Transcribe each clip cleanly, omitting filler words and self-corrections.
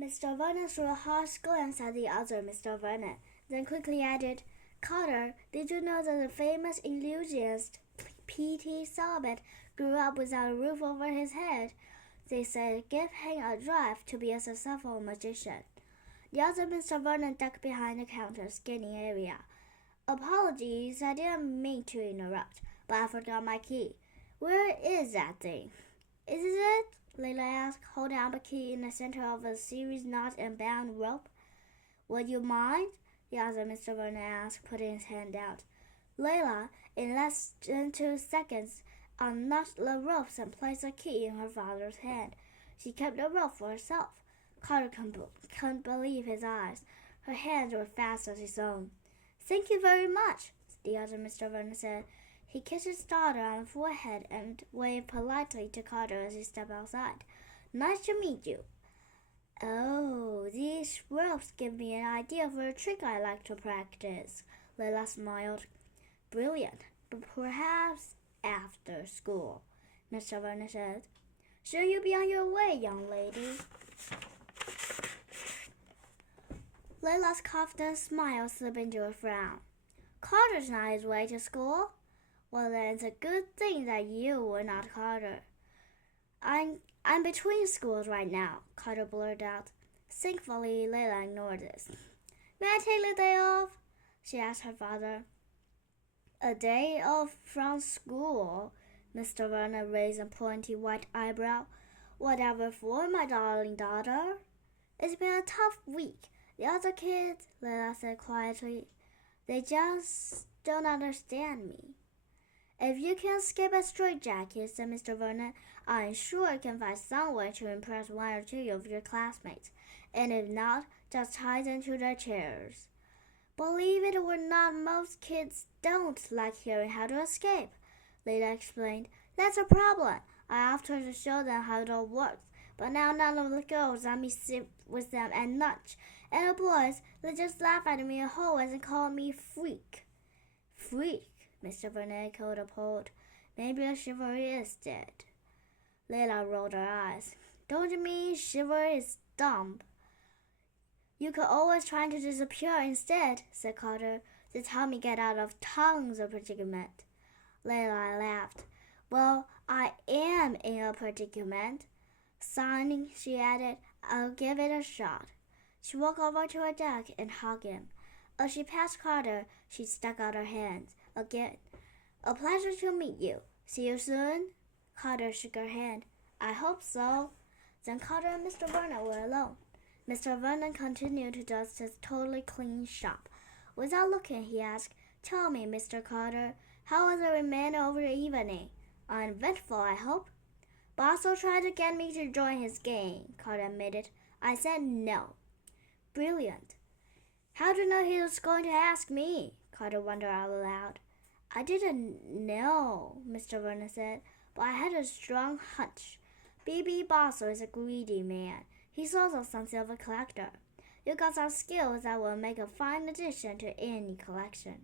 Mr. Vernon threw a harsh glance at the other Mr. Vernon, then quickly added, Carter, did you know that the famous illusionist P.T. Sorbet grew up without a roof over his head? They said it gave him a drive to be a successful magician. The other Mr. Vernon ducked behind the counter scanning area. Apologies, I didn't mean to interrupt, but I forgot my key. Where is that thing? Is it? Layla asked, holding up a key in the center of a series knot and bound rope. Would you mind? The other Mr. Vernon asked, putting his hand out. Layla, in less than 2 seconds, unknotted the ropes and placed the key in her father's hand. She kept the rope for herself. Carter couldn't believe his eyes. Her hands were fast as his own. Thank you very much, the other Mr. Vernon said. He kissed his daughter on the forehead and waved politely to Carter as he stepped outside. Nice to meet you. Oh, these ropes give me an idea for a trick I like to practice. Layla smiled. Brilliant, but perhaps after school, Mr. Vernon said. Sure you'll be on your way, young lady. Layla's confident smile slipped into a frown. Carter's not his way to school. Well, then it's a good thing that you were not Carter. I'm between schools right now, Carter blurted out. Thankfully, Layla ignored this. May I take the day off? She asked her father. A day off from school? Mr. Vernon raised a pointy white eyebrow. Whatever for, my darling daughter? It's been a tough week. The other kids, Layla said quietly, they just don't understand me. If you can escape a straitjacket, said Mr. Vernon, I'm sure you can find some way to impress 1 or 2 of your classmates, and if not, just tie them to their chairs. Believe it or not, most kids don't like hearing how to escape, Layla explained. That's a problem. I offered to show them how it all works, but now none of the girls let me sit with them at lunch, and the boys, they just laugh at me always and call me freak. Freak? Mr. Vernon echoed, appalled. Maybe a chivalry is dead. Layla rolled her eyes. Don't you mean chivalry is dumb? You could always try to disappear instead, said Carter. This helped me get out of tons of predicament. Layla laughed. Well, I am in a predicament. Signing, she added, I'll give it a shot. She walked over to her desk and hugged him. As she passed Carter, she stuck out her hands. Again. A pleasure to meet you. See you soon? Carter shook her hand. I hope so. Then Carter and Mr. Vernon were alone. Mr. Vernon continued to dust his totally clean shop. Without looking, he asked, Tell me, Mr. Carter, how was the remainder of your evening? Uneventful, I hope. Basso tried to get me to join his game, Carter admitted. I said no. Brilliant. How do you know he was going to ask me? Carter wondered out loud. I didn't know, Mr. Vernon said, but I had a strong hunch. B.B. Basso is a greedy man. He's also something of a collector. You got some skills that will make a fine addition to any collection.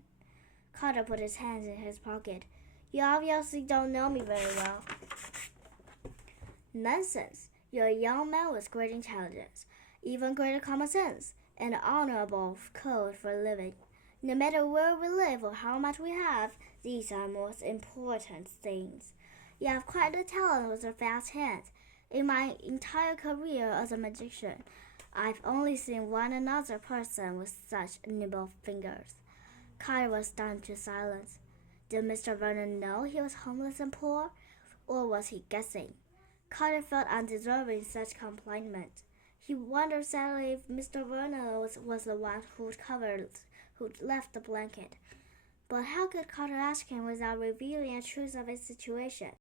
Carter put his hands in his pocket. You obviously don't know me very well. Nonsense. You're a young man with great intelligence, even greater common sense, and an honorable code for living. No matter where we live or how much we have, these are most important things. You have quite the talent with your fast hands. In my entire career as a magician, I've only seen one other person with such nimble fingers. Carter was stunned to silence. Did Mr. Vernon know he was homeless and poor, or was he guessing? Carter felt undeserving such compliment. He wondered sadly if Mr. Vernon was the one who'd left the blanket. But how could Carter ask him without revealing the truth of his situation?